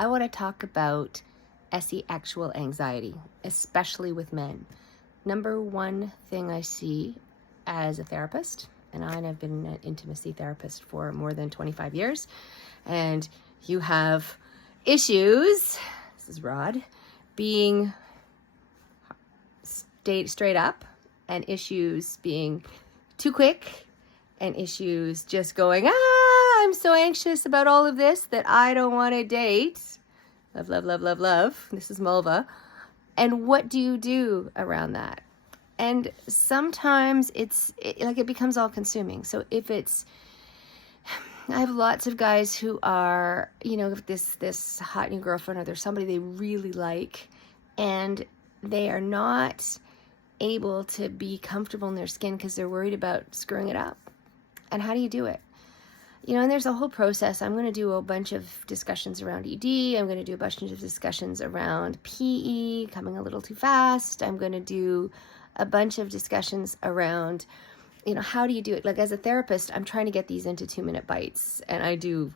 I want to talk about SE actual anxiety, especially with men. Number one thing I see as a therapist, and I've been an intimacy therapist for more than 25 years, and you have issues, this is Rod, being straight up, and issues being too quick, and issues just going, I'm so anxious about all of this that I don't want to date. Love, love, love, love, love. This is Mulva. And what do you do around that? And sometimes it becomes all consuming. So if it's, I have lots of guys who are, this hot new girlfriend, or there's somebody they really like, and they are not able to be comfortable in their skin because they're worried about screwing it up. And how do you do it? And there's a whole process. I'm going to do a bunch of discussions around ED. I'm going to do a bunch of discussions around PE, coming a little too fast. I'm going to do a bunch of discussions around, how do you do it? Like, as a therapist, I'm trying to get these into 2-minute bites. And I do,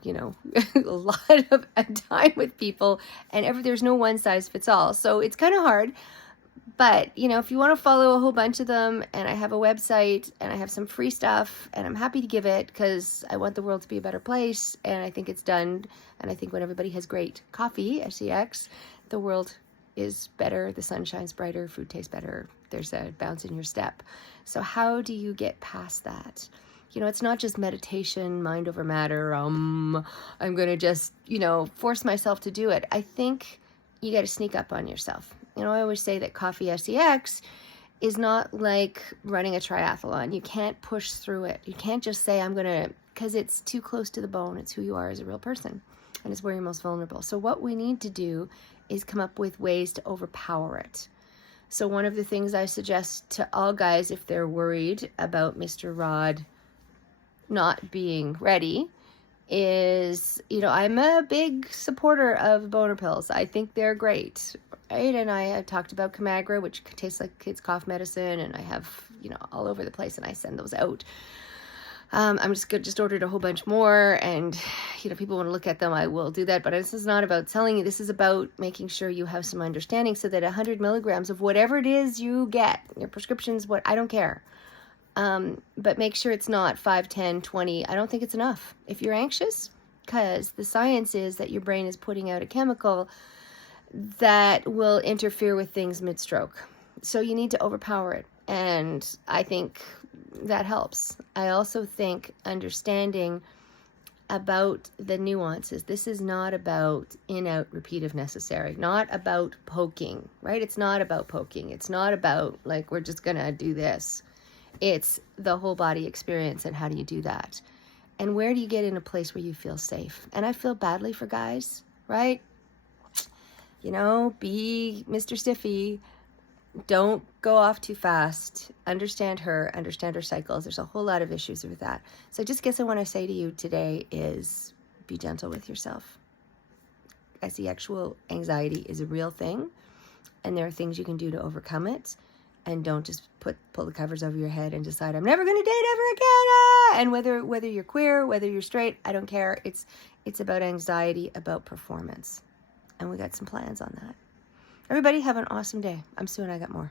a lot of time with people, and there's no one size fits all. So it's kind of hard. But, if you want to follow a whole bunch of them, and I have a website, and I have some free stuff, and I'm happy to give it because I want the world to be a better place, and I think it's done. And I think when everybody has great coffee, SEX, the world is better, the sun shines brighter, food tastes better, there's a bounce in your step. So how do you get past that? It's not just meditation, mind over matter, I'm going to just, force myself to do it. I think you got to sneak up on yourself. I always say that Coffee SEX is not like running a triathlon. You can't push through it. You can't just say, because it's too close to the bone. It's who you are as a real person, and it's where you're most vulnerable. So what we need to do is come up with ways to overpower it. So one of the things I suggest to all guys, if they're worried about Mr. Rod not being ready, is, I'm a big supporter of boner pills. I think they're great, right? And I talked about Comagra, which tastes like kids' cough medicine, and I have, all over the place, and I send those out. I'm just ordered a whole bunch more, and, people want to look at them, I will do that. But this is not about selling you. This is about making sure you have some understanding so that 100 milligrams of whatever it is you get, your prescriptions, I don't care. But make sure it's not 5, 10, 20. I don't think it's enough. If you're anxious, because the science is that your brain is putting out a chemical that will interfere with things mid-stroke. So you need to overpower it. And I think that helps. I also think understanding about the nuances. This is not about in-out, repeat if necessary. Not about poking, right? It's not about poking. It's not about, we're just going to do this. It's the whole body experience, and how do you do that? And where do you get in a place where you feel safe? And I feel badly for guys, right? Be Mr. Stiffy. Don't go off too fast. Understand her cycles. There's a whole lot of issues with that. So I just guess what I say to you today is be gentle with yourself. Sexual anxiety is a real thing, and there are things you can do to overcome it. And don't just pull the covers over your head and decide, I'm never going to date ever again. And whether you're queer, whether you're straight, I don't care. It's about anxiety, about performance. And we got some plans on that. Everybody have an awesome day. I'm Sue, and I got more.